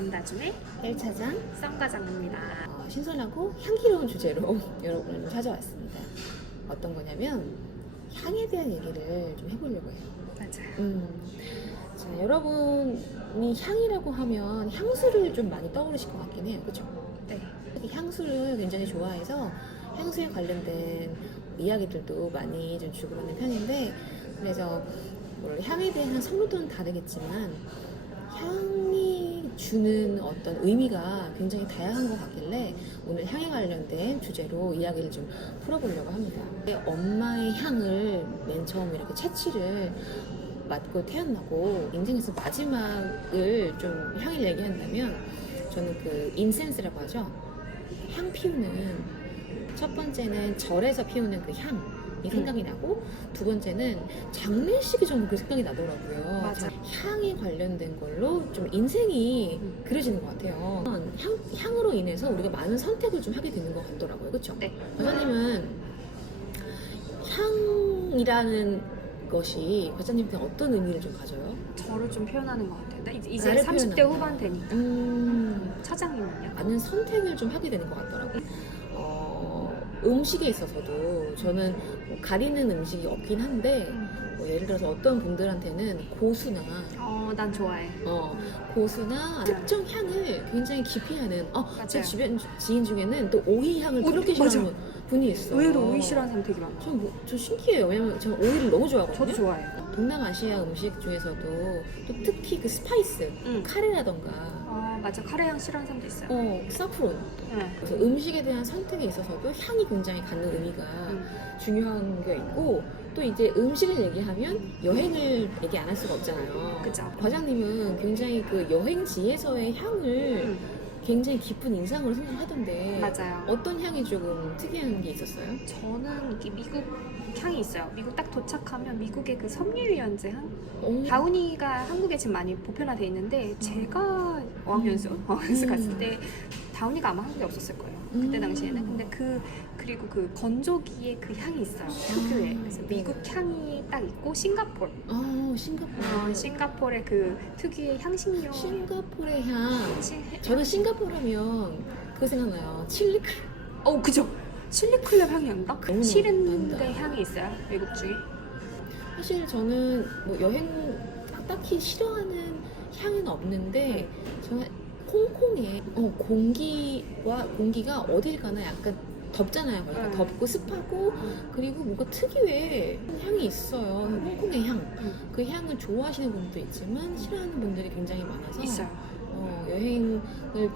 남다중의 1차장 썸과장입니다. 신선하고 향기로운 주제로 여러분을 찾아왔습니다. 어떤 거냐면 향에 대한 얘기를 좀 해보려고 해요. 맞아요. 자, 여러분이 향이라고 하면 향수를 좀 많이 떠오르실 것 같긴 해요. 그렇죠? 네. 향수를 굉장히 좋아해서 향수에 관련된 이야기들도 많이 좀 주고 하는 편인데, 그래서 물론 향에 대한 선호도는 다르겠지만 향이 주는 어떤 의미가 굉장히 다양한 것 같길래 오늘 향에 관련된 주제로 이야기를 좀 풀어보려고 합니다. 엄마의 향을 맨 처음 이렇게 채취를 맡고 태어나고 인생에서 마지막을 좀 향을 얘기한다면 저는 그 인센스라고 하죠. 향 피우는 첫 번째는 절에서 피우는 그 향이 생각이 나고, 두 번째는 장례식이 저는 그 생각이 나더라고요. 맞아. 향에 관련된 걸로 좀 인생이 그려지는 것 같아요. 향으로 인해서 우리가 많은 선택을 좀 하게 되는 것 같더라고요. 그렇죠? 네. 과장님은 향이라는 것이 과장님한테 어떤 의미를 좀 가져요? 저를 좀 표현하는 것 같아요. 나 이제 나를 30대 표현한다. 후반 되니까. 차장님은요? 많은 선택을 좀 하게 되는 것 같더라고요. 음식에 있어서도 저는 뭐 가리는 음식이 없긴 한데, 뭐 예를 들어서 어떤 분들한테는 고수나 난 좋아해. 고수나 특정 향을 굉장히 기피하는 제 맞아요. 주변 지인 중에는 또 오이 향을 그렇게 맞아. 싫어하는 분이 있어요. 의외로 오이 싫어하는 사람 되게 많아. 저 신기해요. 왜냐면 저는 오이를 너무 좋아하거든요. 저도 좋아해요. 동남아시아 음식 중에서도 또 특히 그 스파이스, 카레라던가 맞아. 카레 향 싫어하는 사람도 있어요. 사프론. 네. 그래서 음식에 대한 선택에 있어서도 향이 굉장히 갖는 의미가 중요한 게 있고, 또 이제 음식을 얘기하면 여행을 얘기 안 할 수가 없잖아요. 그죠. 과장님은 굉장히 그 여행지에서의 향을 굉장히 깊은 인상으로 생각하던데, 맞아요. 어떤 향이 조금 특이한 게 있었어요? 저는 이게 미국 향이 있어요. 미국 딱 도착하면 미국의 그 섬유유연제 향? 오. 다우니가 한국에 지금 많이 보편화돼 있는데, 제가 어학연수 갔을 때 다우니가 아마 한국에 없었을 거예요. 그때 당시에는. 근데 그리고 그 건조기에 그 향이 있어요. 특유의. 그래서 미국 향이 딱 있고, 싱가포르. 싱가포르. 싱가포르의 그 특유의 향신료. 싱가포르의 향. 저는 싱가포르 하면 그거 생각나요. 칠리클. 그죠. 칠리클럽 향이 난다? 너무 싫은데 난다. 향이 있어요. 외국 중에. 사실 저는 뭐 여행 딱히 싫어하는 향은 없는데, 저는 홍콩의 공기가 어딜 가나 약간 덥잖아요. 거기가 덥고 습하고, 그리고 뭔가 특유의 향이 있어요. 홍콩의 향. 그 향을 좋아하시는 분들도 있지만 싫어하는 분들이 굉장히 많아서 있어요. 여행을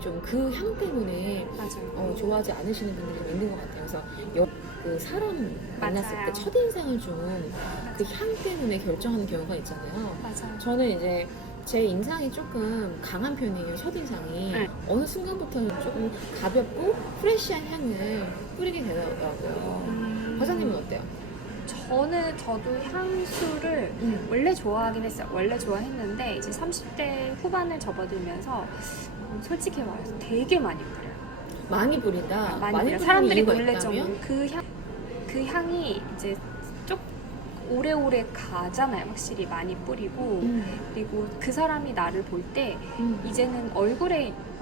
좀 그 향 때문에 맞아요. 좋아하지 않으시는 분들이 좀 있는 것 같아요. 그래서 그 사람 만났을 맞아요. 때 첫인상을 좀 그 향 때문에 결정하는 경우가 있잖아요. 맞아요. 저는 이제 제 인상이 조금 강한 편이에요. 첫인상이. 네. 어느 순간부터는 조금 가볍고 프레시한 향을 뿌리게 되더라고요. 과장님은 어때요? 저도 향수를 원래 좋아하긴 했어요. 원래 좋아했는데 이제 30대 후반을 접어들면서 솔직히 말해서 되게 많이 뿌려요. 많이 뿌린다. 많이 뿌리는 뿌려요. 사람들이 이유가 놀랄 있다면? 정도 그 향이 이제 좀 오래오래 가잖아요. 확실히 많이 뿌리고. 그리고 그 사람이 나를 볼 때 이제는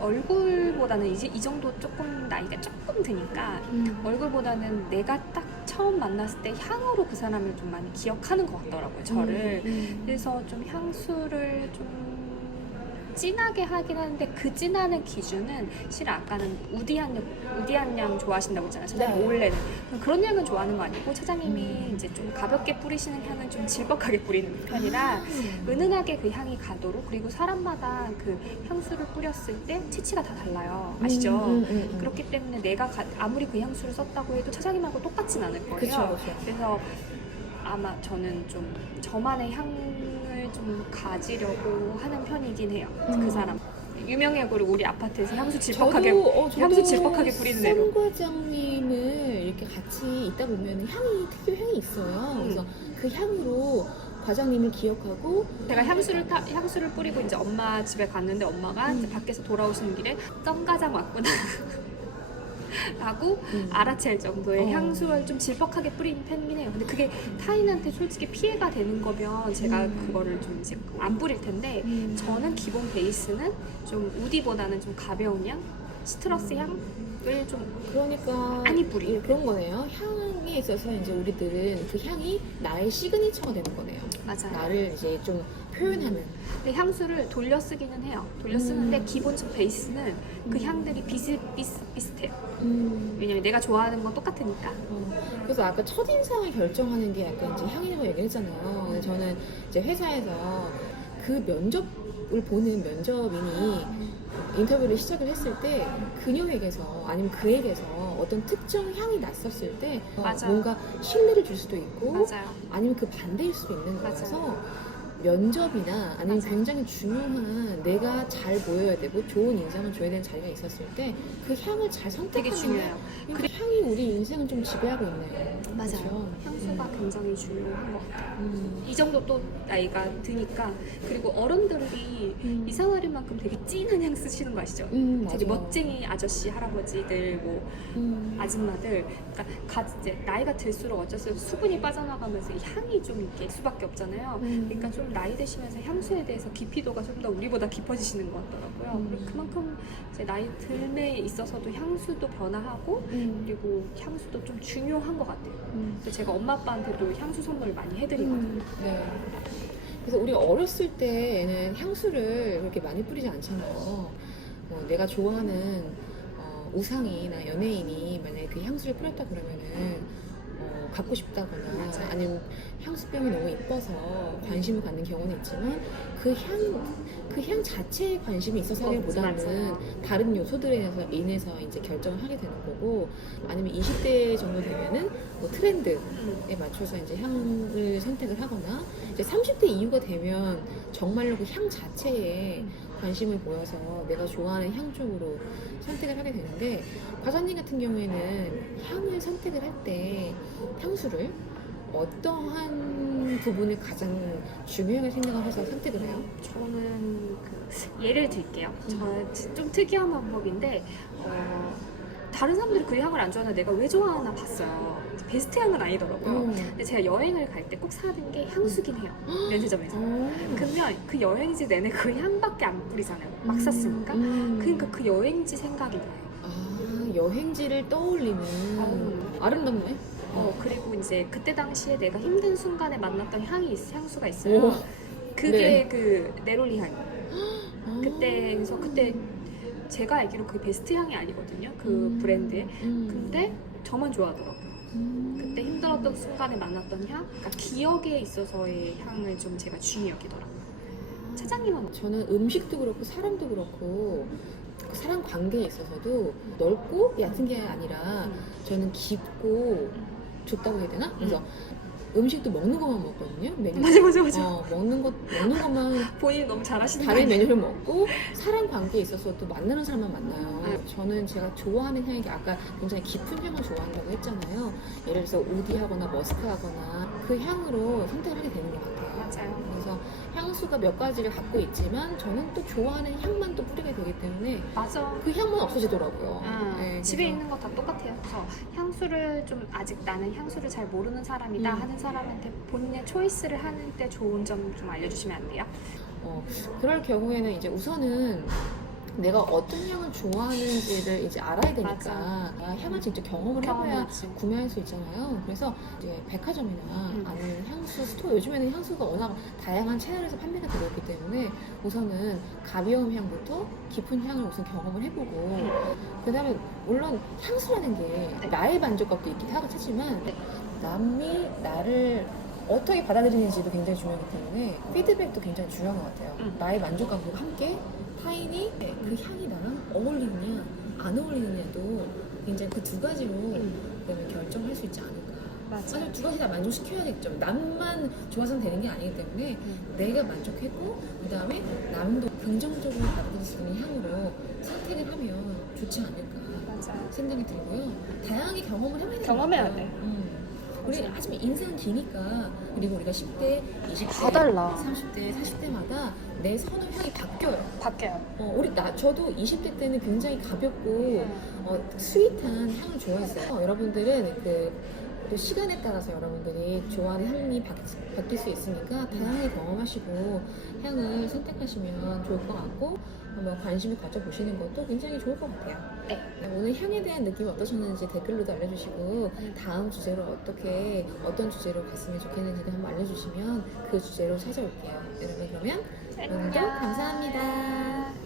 얼굴보다는 이제 이 정도 조금 나이가 조금 드니까 얼굴보다는 내가 딱 처음 만났을 때 향으로 그 사람을 좀 많이 기억하는 것 같더라고요. 저를. 그래서 좀 향수를 좀 진하게 하긴 하는데, 그 진하는 기준은 실은 아까는 우디한 양 좋아하신다고 했잖아요. 차장님 네. 원래는 그런 향은 좋아하는 거 아니고, 차장님이 이제 좀 가볍게 뿌리시는 향은 좀 질퍽하게 뿌리는 편이라 은은하게 그 향이 가도록. 그리고 사람마다 그 향수를 뿌렸을 때 채취가 다 달라요. 아시죠? 그렇기 때문에 내가 아무리 그 향수를 썼다고 해도 차장님하고 똑같진 않을 거예요. 그쵸. 그래서 아마 저는 좀 저만의 향을 좀 가지려고 하는 편이긴 해요. 그 사람. 유명해. 그리고 우리 아파트에서 향수 질퍽하게 뿌리는 애로. 송 과장님을 이렇게 같이 있다 보면 특유 향이 있어요. 그래서 그 향으로 과장님을 기억하고, 제가 향수를 뿌리고 이제 엄마 집에 갔는데, 엄마가 이제 밖에서 돌아오시는 길에 썸가장 왔구나. 라고 알아챌 정도의 어. 향수를 좀 질퍽하게 뿌리는 편이긴 해요. 근데 그게 타인한테 솔직히 피해가 되는 거면 제가 그거를 좀 이제 안 뿌릴 텐데 저는 기본 베이스는 좀 우디보다는 좀 가벼운 향, 시트러스 향을 좀 그러니까 많이 뿌리는 그런 거네요. 향에 있어서 이제 우리들은 그 향이 나의 시그니처가 되는 거네요. 맞아요. 나를 이제 좀 표현하는. 근데 향수를 돌려 쓰기는 해요. 돌려 쓰는데 기본적 베이스는 그 향들이 비슷해요. 왜냐면 내가 좋아하는 건 똑같으니까. 그래서 아까 첫인상을 결정하는 게 약간 이제 향이라고 얘기를 했잖아요. 근데 저는 이제 회사에서 그 면접을 보는 면접인이 인터뷰를 시작을 했을 때 그녀에게서 아니면 그에게서 어떤 특정 향이 났었을 때 맞아요. 뭔가 신뢰를 줄 수도 있고 맞아요. 아니면 그 반대일 수도 있는 맞아요. 거라서 면접이나 아니면 맞아요. 굉장히 중요한 내가 잘 보여야 되고 좋은 인상을 줘야 되는 자리가 있었을 때 그 향을 잘 선택하는 되게 중요해요. 그 향이 우리 인생을 좀 지배하고 있네요. 맞아요. 그렇죠? 향수가 굉장히 중요한 것 같아요. 이 정도 또 나이가 드니까 그리고 어른들이 이상할 만큼 되게 진한 향 쓰시는 거 아시죠? 되게 맞아요. 멋쟁이 아저씨, 할아버지들, 뭐 아줌마들, 그러니까 이제 나이가 들수록 어쩔 수 없이 수분이 빠져나가면서 이 향이 좀 있게 수밖에 없잖아요. 그러니까 좀 나이 드시면서 향수에 대해서 깊이도가 좀 더 우리보다 깊어지시는 것 같더라고요. 그리고 그만큼 이제 나이 듦에 있어서도 향수도 변화하고 그리고 향수도 좀 중요한 것 같아요. 그래서 제가 엄마 아빠한테도 향수 선물을 많이 해드리거든요. 네. 그래서 우리 어렸을 때에는 향수를 그렇게 많이 뿌리지 않잖아요. 내가 좋아하는 우상이나 연예인이 만약에 그 향수를 뿌렸다 그러면은 갖고 싶다거나 맞아요. 아니면 향수병이 너무 이뻐서 관심을 갖는 경우는 있지만 그 향 자체에 관심이 있어서기보다는 맞아요. 다른 요소들에 인해서 이제 결정을 하게 되는 거고 아니면 20대 정도 되면은 뭐 트렌드에 맞춰서 이제 향을 선택을 하거나 이제 30대 이후가 되면 정말로 그 향 자체에 관심을 보여서 내가 좋아하는 향 쪽으로 선택을 하게 되는데 과장님 같은 경우에는 향을 선택을 할 때 향수를 어떠한 부분을 가장 중요하게 생각을 해서 선택을 해요? 저는 예를 들게요. 저 좀 특이한 방법인데 다른 사람들이 그 향을 안 좋아하는데 내가 왜 좋아하나 봤어요. 베스트 향은 아니더라고요. 근데 제가 여행을 갈 때 꼭 사는 게 향수긴 해요. 면세점에서. 그러면 그 여행지 내내 그 향밖에 안 뿌리잖아요. 막 샀으니까. 그러니까 그 여행지 생각이 나요. 아, 여행지를 떠올리는 아름답네. 그리고 이제 그때 당시에 내가 힘든 순간에 만났던 향수가 있어요. 오. 그게 네. 그 네롤리 향이에요. 그래서 그때 제가 알기로 그게 베스트 향이 아니거든요. 그 브랜드에. 근데 저만 좋아하더라고요. 그때 힘들었던 순간에 만났던 향, 그러니까 기억에 있어서의 향을 좀 제가 중히 여기더라고요. 차장님은 저는 음식도 그렇고 사람도 그렇고 그 사람 관계에 있어서도 넓고 얕은 게 아니라 저는 깊고 좁다고 해야 되나? 그래서 음식도 먹는 것만 먹거든요. 메뉴. 맞아. 먹는 것만 본인이 너무 잘하시는 다른 거 아니에요? 메뉴를 먹고 사람 관계에 있어서 또 만나는 사람만 만나요. 저는 제가 좋아하는 향이 아까 굉장히 깊은 향을 좋아한다고 했잖아요. 예를 들어서 우디하거나 머스크하거나 그 향으로 선택을 하게 되는 것 같아요. 맞아요. 그래서 향수가 몇 가지를 갖고 있지만 저는 또 좋아하는 향만 또 뿌리게 되기 때문에 맞아. 그 향만 없어지더라고요. 네, 집에 그래서 있는 거 다 똑같아요. 그래서 향수를 좀 아직 나는 향수를 잘 모르는 사람이다 하는 사람한테 본인의 초이스를 하는 때 좋은 점 좀 알려주시면 안 돼요? 그럴 경우에는 이제 우선은 내가 어떤 향을 좋아하는지를 이제 알아야 되니까 맞아. 향을 직접 경험을 해봐야 경험해야지. 구매할 수 있잖아요. 그래서 이제 백화점이나 아니면 향수 스토어, 요즘에는 향수가 워낙 다양한 채널에서 판매가 되고 있기 때문에 우선은 가벼운 향부터 깊은 향을 우선 경험을 해보고 그 다음에 물론 향수라는 게 나의 만족감도 있긴 하지만 남이 나를 어떻게 받아들이는지도 굉장히 중요하기 때문에 피드백도 굉장히 중요한 것 같아요. 나의 만족감과 함께 타인이 그 향이 나랑 어울리느냐 안 어울리느냐도 굉장히 그 두 가지로 그러면 결정할 수 있지 않을까. 사실 두 가지 다 만족시켜야겠죠. 남만 좋아서는 되는 게 아니기 때문에 내가 만족했고 그 다음에 남도 긍정적으로 받아들일 수 있는 향으로 선택을 하면 좋지 않을까 맞아요. 생각이 들고요. 다양하게 경험을 해봐야 되는 경험해야 것 같아요. 돼. 우리 하지만 인생은 기니까 그리고 우리가 10대, 20대, 다 달라. 30대, 40대마다 내 선호 향이 바뀌어요. 바뀌어요. 저도 20대 때는 굉장히 가볍고 스윗한 향을 좋아했어요. 여러분들은 또 시간에 따라서 여러분들이 좋아하는 향이 바뀔 수 있으니까 다양하게 경험하시고 향을 선택하시면 좋을 것 같고 한번 관심을 가져보시는 것도 굉장히 좋을 것 같아요. 네. 오늘 향에 대한 느낌이 어떠셨는지 댓글로도 알려주시고 다음 주제로 어떤 주제로 갔으면 좋겠는지도 한번 알려주시면 그 주제로 찾아올게요. 여러분 그러면 오늘도 감사합니다.